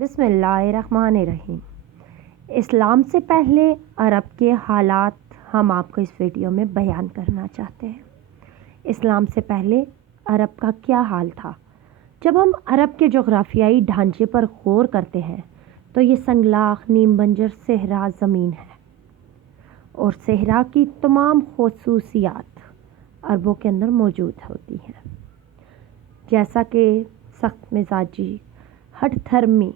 بسم اللہ الرحمن الرحیم۔ اسلام سے پہلے عرب کے حالات ہم آپ کو اس ویڈیو میں بیان کرنا چاہتے ہیں۔ اسلام سے پہلے عرب کا کیا حال تھا؟ جب ہم عرب کے جغرافیائی ڈھانچے پر غور کرتے ہیں تو یہ سنگلاخ نیم بنجر صحرا زمین ہے، اور صحرا کی تمام خصوصیات عربوں کے اندر موجود ہوتی ہیں، جیسا کہ سخت مزاجی، ہٹ دھرمی،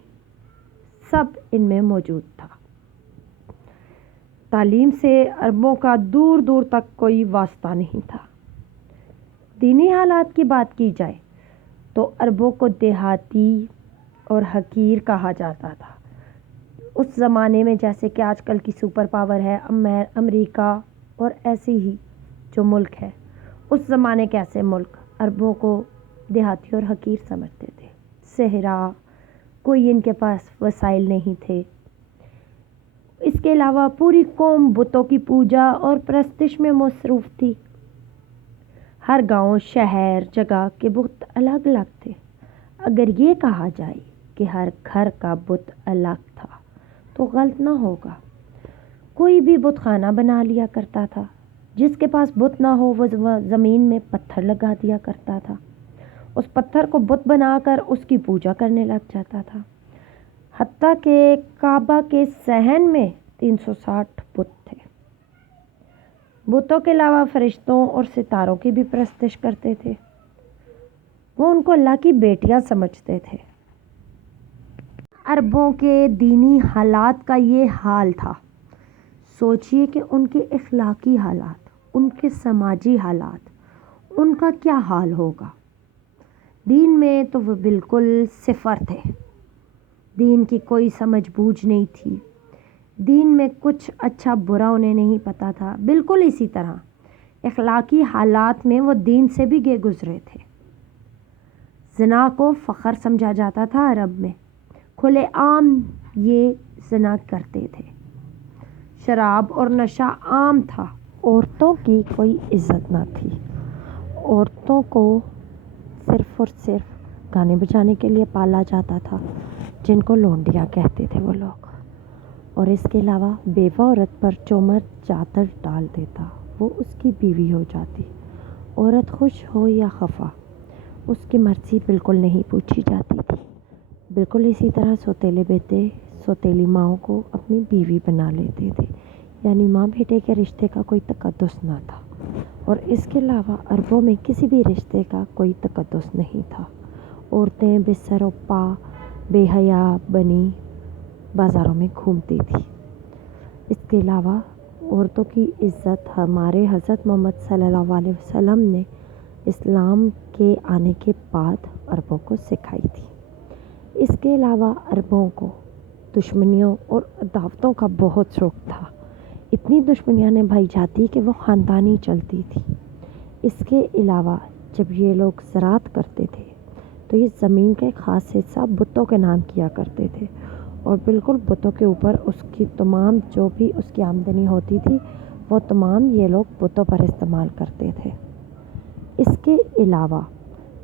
سب ان میں موجود تھا۔ تعلیم سے عربوں کا دور دور تک کوئی واسطہ نہیں تھا۔ دینی حالات کی بات کی جائے تو عربوں کو دیہاتی اور حقیر کہا جاتا تھا۔ اس زمانے میں جیسے کہ آج کل کی سپر پاور ہے امریکہ اور ایسے ہی جو ملک ہے، اس زمانے کے ایسے ملک عربوں کو دیہاتی اور حقیر سمجھتے تھے۔ صحرا، کوئی ان کے پاس وسائل نہیں تھے۔ اس کے علاوہ پوری قوم بتوں کی پوجا اور پرستش میں مصروف تھی۔ ہر گاؤں، شہر، جگہ کے بت الگ الگ تھے۔ اگر یہ کہا جائے کہ ہر گھر کا بت الگ تھا تو غلط نہ ہوگا۔ کوئی بھی بت خانہ بنا لیا کرتا تھا۔ جس کے پاس بت نہ ہو وہ زمین میں پتھر لگا دیا کرتا تھا، اس پتھر کو بت بنا کر اس کی پوجا کرنے لگ جاتا تھا۔ حتیٰ کہ کعبہ کے صحن میں 360 بت تھے۔ بتوں کے علاوہ فرشتوں اور ستاروں کی بھی پرستش کرتے تھے۔ وہ ان کو اللہ کی بیٹیاں سمجھتے تھے۔ عربوں کے دینی حالات کا یہ حال تھا۔ سوچئے کہ ان کے اخلاقی حالات، ان کے سماجی حالات، ان کا کیا حال ہوگا۔ دین میں تو وہ بالکل صفر تھے۔ دین کی کوئی سمجھ بوجھ نہیں تھی۔ دین میں کچھ اچھا برا انہیں نہیں پتا تھا۔ بالکل اسی طرح اخلاقی حالات میں وہ دین سے بھی گئے گزرے تھے۔ زنا کو فخر سمجھا جاتا تھا عرب میں۔ کھلے عام یہ زنا کرتے تھے۔ شراب اور نشہ عام تھا۔ عورتوں کی کوئی عزت نہ تھی۔ عورتوں کو صرف اور صرف گانے بجانے کے لیے پالا جاتا تھا، جن کو لونڈیاں کہتے تھے وہ لوگ۔ اور اس کے علاوہ بیوہ عورت پر جو مرد چادر ڈال دیتا وہ اس کی بیوی ہو جاتی۔ عورت خوش ہو یا خفا اس کی مرضی بالکل نہیں پوچھی جاتی تھی۔ بالکل اسی طرح سوتیلے بیٹے سوتیلی ماؤں کو اپنی بیوی بنا لیتے تھے، یعنی ماں بیٹے کے رشتے کا کوئی تقدس نہ تھا۔ اور اس کے علاوہ عربوں میں کسی بھی رشتے کا کوئی تقدس نہیں تھا۔ عورتیں بے سر و پا، بے حیا بنی بازاروں میں گھومتی تھی۔ اس کے علاوہ عورتوں کی عزت ہمارے حضرت محمد صلی اللہ علیہ وسلم نے اسلام کے آنے کے بعد عربوں کو سکھائی تھی۔ اس کے علاوہ عربوں کو دشمنیوں اور عداوتوں کا بہت شوق تھا۔ اتنی دشمنیاں نبھائی جاتی کہ وہ خاندانی چلتی تھی۔ اس کے علاوہ جب یہ لوگ زراعت کرتے تھے تو یہ زمین کا ایک خاص حصہ بتوں کے نام کیا کرتے تھے، اور بالکل بتوں کے اوپر اس کی تمام جو بھی اس کی آمدنی ہوتی تھی وہ تمام یہ لوگ بتوں پر استعمال کرتے تھے۔ اس کے علاوہ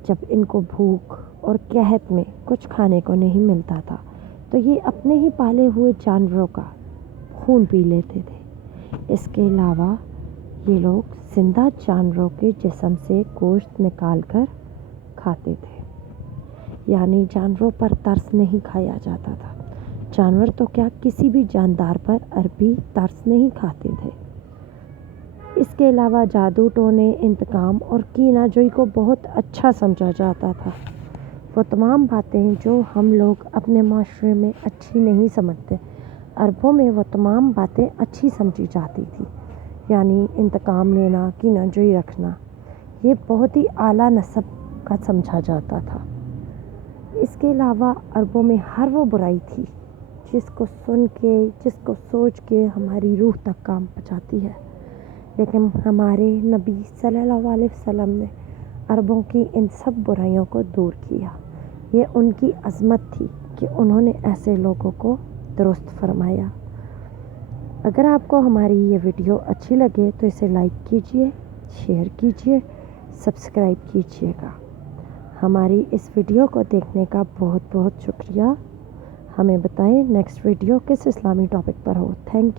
جب ان کو بھوک اور قحط میں کچھ کھانے کو نہیں ملتا تھا تو یہ اپنے ہی پالے ہوئے جانوروں کا خون پی لیتے تھے۔ اس کے علاوہ یہ لوگ زندہ جانوروں کے جسم سے گوشت نکال کر کھاتے تھے، یعنی جانوروں پر ترس نہیں کھایا جاتا تھا۔ جانور تو کیا، کسی بھی جاندار پر عربی ترس نہیں کھاتے تھے۔ اس کے علاوہ جادو ٹونے، انتقام اور کینہ جوئی کو بہت اچھا سمجھا جاتا تھا۔ وہ تمام باتیں جو ہم لوگ اپنے معاشرے میں اچھی نہیں سمجھتے، عربوں میں وہ تمام باتیں اچھی سمجھی جاتی تھی، یعنی انتقام لینا، کینہ جوئی رکھنا، یہ بہت ہی اعلیٰ نسب کا سمجھا جاتا تھا۔ اس کے علاوہ عربوں میں ہر وہ برائی تھی جس کو سن کے، جس کو سوچ کے ہماری روح تک کام پہنچاتی ہے، لیکن ہمارے نبی صلی اللہ علیہ وسلم نے عربوں کی ان سب برائیوں کو دور کیا۔ یہ ان کی عظمت تھی کہ انہوں نے ایسے لوگوں کو درست فرمایا۔ اگر آپ کو ہماری یہ ویڈیو اچھی لگے تو اسے لائک کیجئے، شیئر کیجئے، سبسکرائب کیجئے گا۔ ہماری اس ویڈیو کو دیکھنے کا بہت بہت شکریہ۔ ہمیں بتائیں نیکسٹ ویڈیو کس اسلامی topic per who. Thank you.